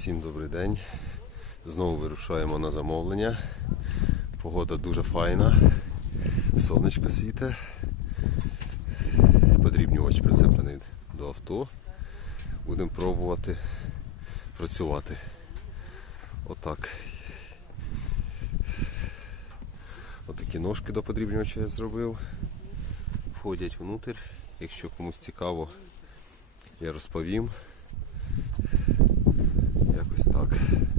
Всім добрий день. Знову вирушаємо на замовлення. Погода дуже файна. Сонечко світе. Подрібнювач прицеплений до авто. Будемо пробувати працювати. Отак. Отакі ножки до подрібнювача я зробив. Входять внутрь. Якщо комусь цікаво, я розповім. fuck.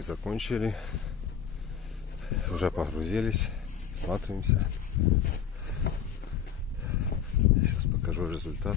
Так. И закончили. Уже погрузились. Сматываемся. Сейчас покажу результат.